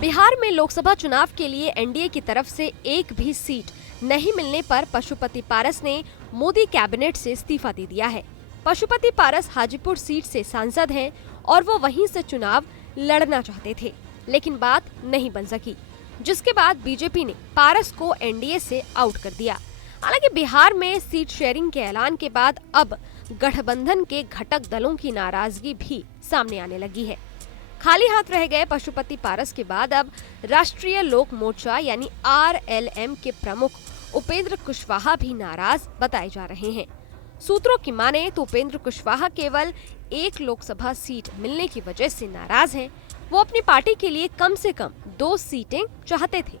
बिहार में लोकसभा चुनाव के लिए एनडीए की तरफ से एक भी सीट नहीं मिलने पर पशुपति पारस ने मोदी कैबिनेट से इस्तीफा दे दिया है। पशुपति पारस हाजीपुर सीट से सांसद हैं और वो वहीं से चुनाव लड़ना चाहते थे, लेकिन बात नहीं बन सकी, जिसके बाद बीजेपी ने पारस को एनडीए से आउट कर दिया। हालांकि बिहार में सीट शेयरिंग के ऐलान के बाद अब गठबंधन के घटक दलों की नाराजगी भी सामने आने लगी है। खाली हाथ रह गए पशुपति पारस के बाद अब राष्ट्रीय लोक मोर्चा यानी आरएलएम के प्रमुख उपेंद्र कुशवाहा भी नाराज बताए जा रहे हैं। सूत्रों की माने तो उपेंद्र कुशवाहा केवल एक लोकसभा सीट मिलने की वजह से नाराज हैं। वो अपनी पार्टी के लिए कम से कम 2 सीटें चाहते थे।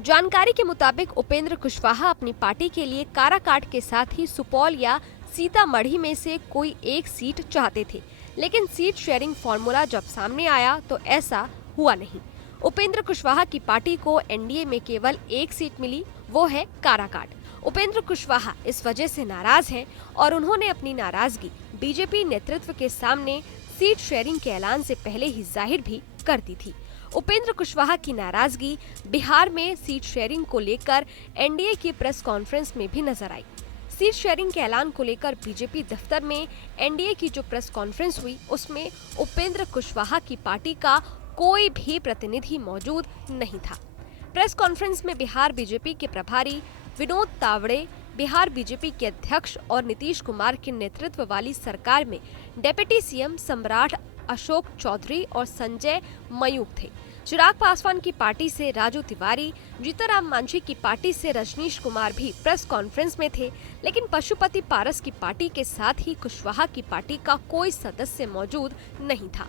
जानकारी के मुताबिक उपेंद्र कुशवाहा अपनी पार्टी के लिए काराकाट के साथ ही सुपौल या सीतामढ़ी में से कोई एक सीट चाहते थे, लेकिन सीट शेयरिंग फॉर्मूला जब सामने आया तो ऐसा हुआ नहीं। उपेंद्र कुशवाहा की पार्टी को एनडीए में केवल एक सीट मिली, वो है काराकाट। उपेंद्र कुशवाहा इस वजह से नाराज हैं और उन्होंने अपनी नाराजगी बीजेपी नेतृत्व के सामने सीट शेयरिंग के ऐलान से पहले ही जाहिर भी कर दी थी। उपेंद्र कुशवाहा की नाराजगी बिहार में सीट शेयरिंग को लेकर एनडीए की प्रेस कॉन्फ्रेंस में भी नजर आई। सीट शेयरिंग के ऐलान को लेकर बीजेपी दफ्तर में एनडीए की जो प्रेस कॉन्फ्रेंस हुई, उसमें उपेंद्र कुशवाहा की पार्टी का कोई भी प्रतिनिधि मौजूद नहीं था। प्रेस कॉन्फ्रेंस में बिहार बीजेपी के प्रभारी विनोद तावड़े, बिहार बीजेपी के अध्यक्ष और नीतीश कुमार के नेतृत्व वाली सरकार में डिप्टी सीएम सम्राट अशोक चौधरी और संजय मयूख थे। चिराग पासवान की पार्टी से राजू तिवारी, जीतनराम मांझी की पार्टी से रजनीश कुमार भी प्रेस कॉन्फ्रेंस में थे, लेकिन पशुपति पारस की पार्टी के साथ ही कुशवाहा की पार्टी का कोई सदस्य मौजूद नहीं था।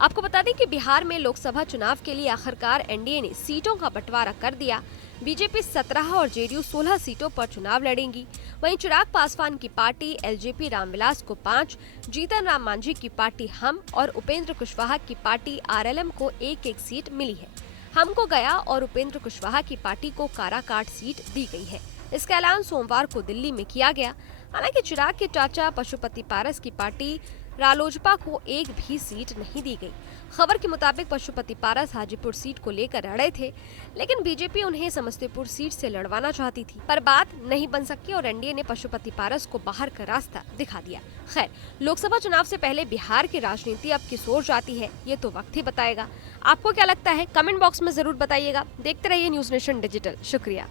आपको बता दें कि बिहार में लोकसभा चुनाव के लिए आखिरकार एनडीए ने सीटों का बंटवारा कर दिया। बीजेपी 17 और जेडीयू 16 सीटों पर चुनाव लड़ेंगी। वहीं चिराग पासवान की पार्टी एलजेपी रामविलास को 5, जीतनराम मांझी की पार्टी हम और उपेंद्र कुशवाहा की पार्टी आरएलएम को एक सीट मिली है। हम को गया और उपेंद्र कुशवाहा की पार्टी को काराकाट सीट दी गई है। इसका ऐलान सोमवार को दिल्ली में किया गया। हालांकि चिराग के चाचा पशुपति पारस की पार्टी रालोजपा को एक भी सीट नहीं दी गई। खबर के मुताबिक पशुपति पारस हाजीपुर सीट को लेकर अड़े थे, लेकिन बीजेपी उन्हें समस्तीपुर सीट से लड़वाना चाहती थी, पर बात नहीं बन सकी और एनडीए ने पशुपति पारस को बाहर का रास्ता दिखा दिया। खैर, लोकसभा चुनाव से पहले बिहार की राजनीति अब किस ओर जाती है, ये तो वक्त ही बताएगा। आपको क्या लगता है, कमेंट बॉक्स में जरूर बताइएगा। देखते रहिए न्यूज़ नेशन डिजिटल। शुक्रिया।